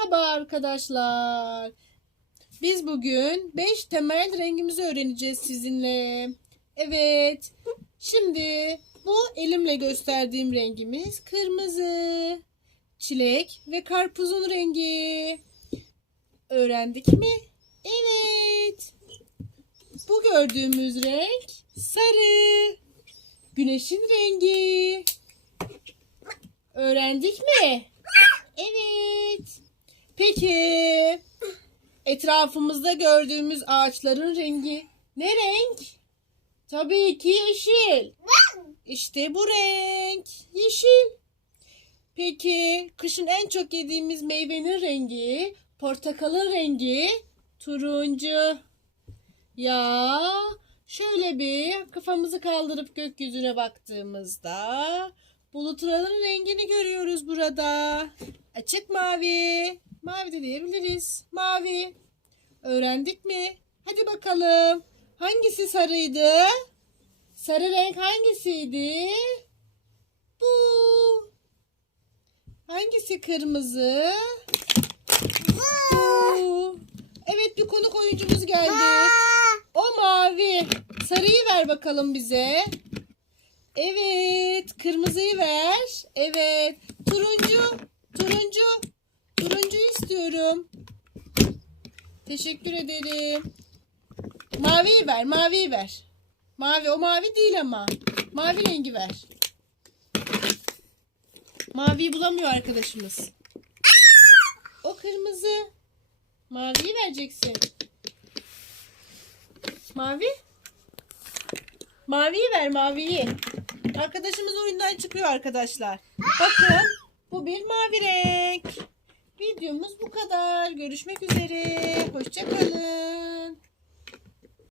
Merhaba arkadaşlar. Biz bugün 5 temel rengimizi öğreneceğiz sizinle. Evet. Şimdi bu elimle gösterdiğim rengimiz kırmızı. Çilek ve karpuzun rengi. Öğrendik mi? Evet. Bu gördüğümüz renk sarı. Güneşin rengi. Öğrendik mi? Evet. Peki etrafımızda gördüğümüz ağaçların rengi ne renk? Tabii ki yeşil. İşte bu renk yeşil. Peki kışın en çok yediğimiz meyvenin rengi, portakalın rengi turuncu. Ya şöyle bir kafamızı kaldırıp gökyüzüne baktığımızda bulutların rengini görüyoruz burada. Açık mavi. Mavi de diyebiliriz. Mavi. Öğrendik mi? Hadi bakalım. Hangisi sarıydı? Sarı renk hangisiydi? Bu. Hangisi kırmızı? Bu. Evet bir konuk oyuncumuz geldi. O mavi. Sarıyı ver bakalım bize. Evet. Kırmızıyı ver. Evet. Turuncu. Turuncu. Turuncu istiyorum. Teşekkür ederim. Maviyi ver. Maviyi ver. Mavi. O mavi değil ama. Mavi rengi ver. Maviyi bulamıyor arkadaşımız. O kırmızı. Maviyi vereceksin. Mavi? Maviyi ver maviyi. Arkadaşımız oyundan çıkıyor arkadaşlar. Bakın bu bir mavi renk. Videomuz bu kadar. Görüşmek üzere. Hoşçakalın.